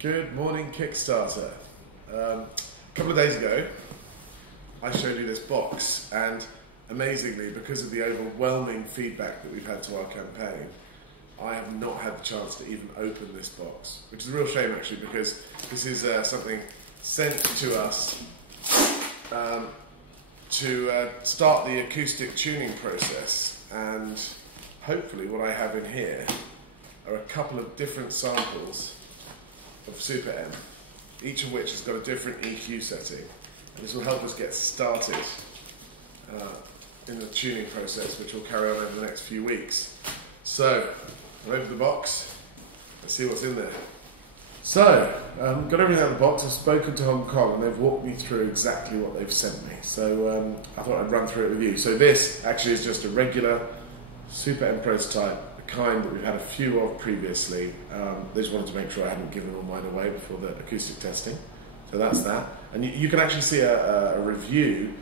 Good morning, Kickstarter. A couple of days ago, I showed you this box, and amazingly, because of the overwhelming feedback that we've had to our campaign, I have not had the chance to even open this box, which is a real shame actually, because this is something sent to us to start the acoustic tuning process, and hopefully what I have in here are a couple of different samples of Super M, each of which has got a different EQ setting, and this will help us get started in the tuning process, which will carry on over the next few weeks. So, I'll open the box, let's see what's in there. So, got everything out of the box. I've spoken to Hong Kong and they've walked me through exactly what they've sent me. So I thought I'd run through it with you. So this actually is just a regular Super M prototype, the kind that we've had a few of previously. They just wanted to make sure I hadn't given all mine away before the acoustic testing. So that's that. And you can actually see a review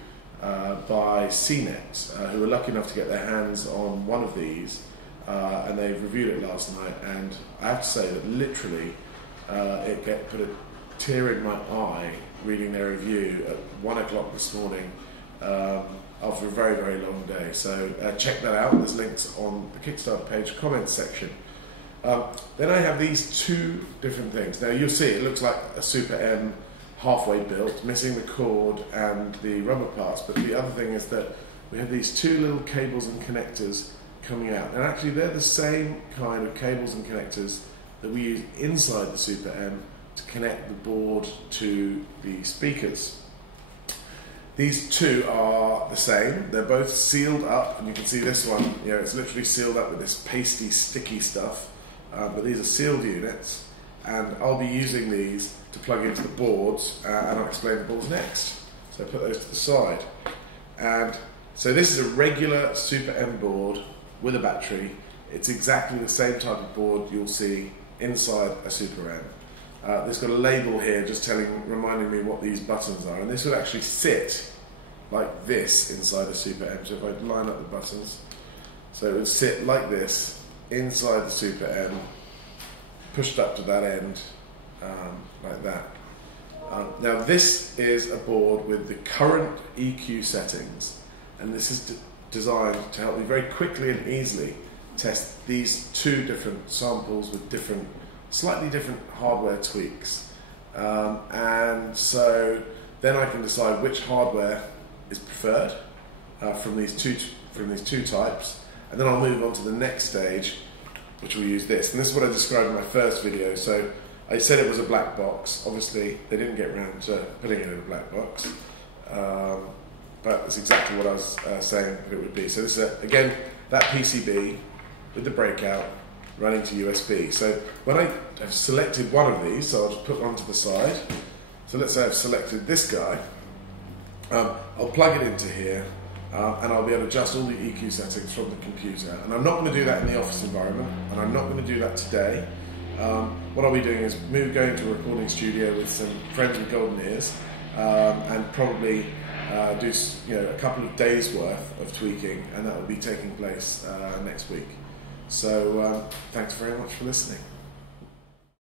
by CNET, who were lucky enough to get their hands on one of these, and they've reviewed it last night, and I have to say that literally it put a tear in my eye reading their review at 1 o'clock this morning after a very, very long day. So check that out. There's links on the Kickstarter page comments section. Then I have these two different things. Now you'll see it looks like a Super M halfway built, missing the cord and the rubber parts, but the other thing is that we have these two little cables and connectors coming out, and actually they're the same kind of cables and connectors that we use inside the Super M to connect the board to the speakers. These two are the same. They're both sealed up, and you can see this one, it's literally sealed up with this pasty, sticky stuff, but these are sealed units, and I'll be using these to plug into the boards, and I'll explain the boards next. So I put those to the side. And so this is a regular Super M board with a battery. It's exactly the same type of board you'll see inside a Super M. There's got a label here just reminding me what these buttons are, and this would actually sit like this inside a Super M. So if I line up the buttons, so it would sit like this inside the Super M, pushed up to that end, like that. Now this is a board with the current EQ settings, and this is designed to help me very quickly and easily test these two different samples with slightly different hardware tweaks, and so then I can decide which hardware is preferred from these two types, and then I'll move on to the next stage, which will use this. And this is what I described in my first video. So I said it was a black box. Obviously they didn't get around to putting it in a black box, but it's exactly what I was saying it would be. So this is again that PCB with the breakout running to USB. So when I have selected one of these, so I'll just put one to the side. So let's say I've selected this guy. I'll plug it into here, and I'll be able to adjust all the EQ settings from the computer. And I'm not going to do that in the office environment, and I'm not going to do that today. What I'll be doing is going to a recording studio with some friends with golden ears, and probably do a couple of days worth of tweaking, and that will be taking place next week. So thanks very much for listening.